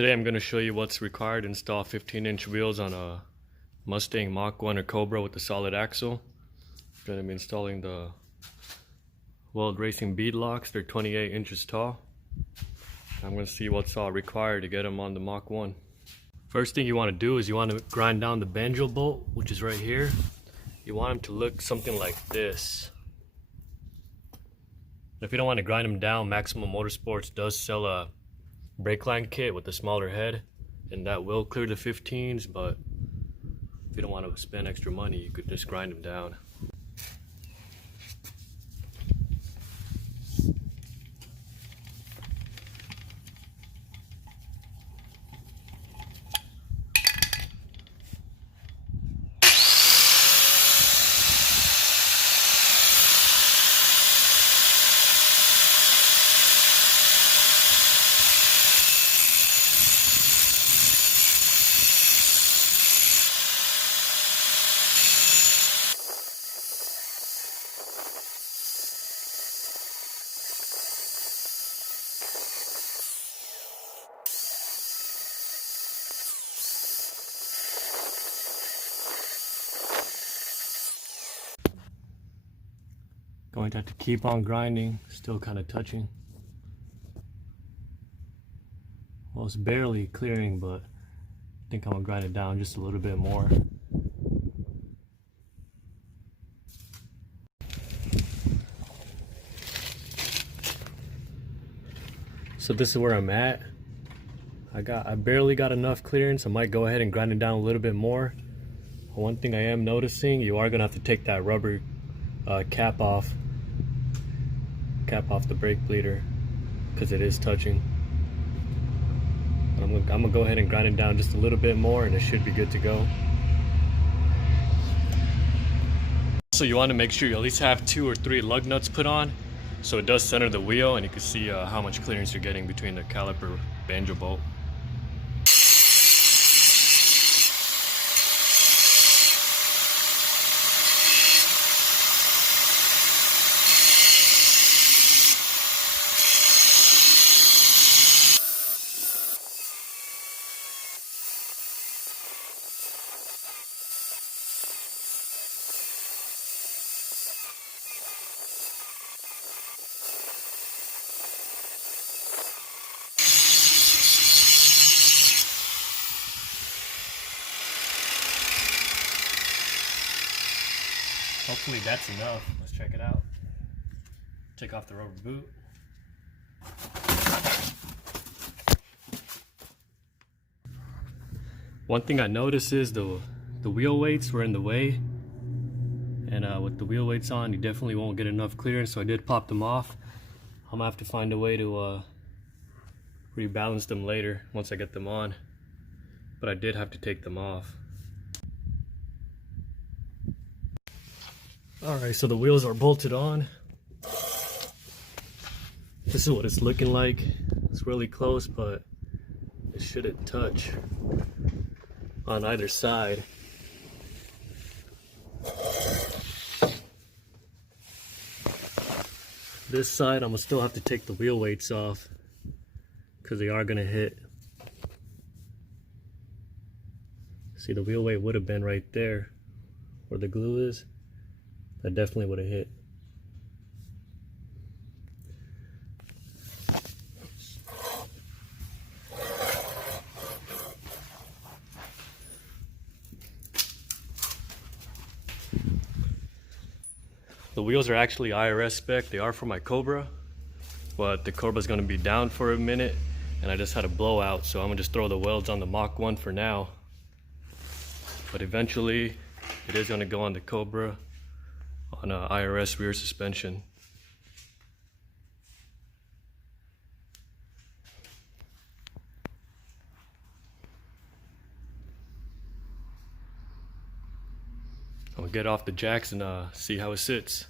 Today I'm going to show you what's required to install 15-inch wheels on a Mustang Mach 1 or Cobra with a solid axle. I'm going to be installing the World Racing bead locks. They're 28 inches tall. I'm going to see what's all required to get them on the Mach 1. First thing you want to do is you want to grind down the banjo bolt, which is right here. You want them to look something like this. If you don't want to grind them down, Maximum Motorsports does sell a brake line kit with a smaller head, and that will clear the 15s, but if you don't want to spend extra money, you could just grind them down. Going to have to keep on grinding, still kind of touching. Well, it's barely clearing, but I think I'm gonna grind it down just a little bit more. So this is where I'm at. I barely got enough clearance. I might go ahead and grind it down a little bit more. One thing I am noticing, you are gonna have to take that rubber cap off the brake bleeder because it is touching. I'm gonna go ahead and grind it down just a little bit more, and it should be good to go. So you want to make sure you at least have 2 or 3 lug nuts put on, so it does center the wheel, and you can see how much clearance you're getting between the caliper banjo bolt. Hopefully that's enough. Let's check it out. Take off the rubber boot. One thing I noticed is the wheel weights were in the way, and with the wheel weights on, you definitely won't get enough clearance, so I did pop them off. I'm gonna have to find a way to rebalance them later once I get them on, but I did have to take them off. Alright, so the wheels are bolted on. This is what it's looking like. It's really close, but it shouldn't touch on either side. This side, I'm gonna still have to take the wheel weights off because they are gonna hit. See, the wheel weight would have been right there where the glue is. That definitely would have hit. The wheels are actually IRS spec. They are for my Cobra, but the Cobra is going to be down for a minute, and I just had a blowout, so I'm going to just throw the welds on the Mach 1 for now. But eventually, it is going to go on the Cobra on a IRS rear suspension. I'll get off the jacks and see how it sits.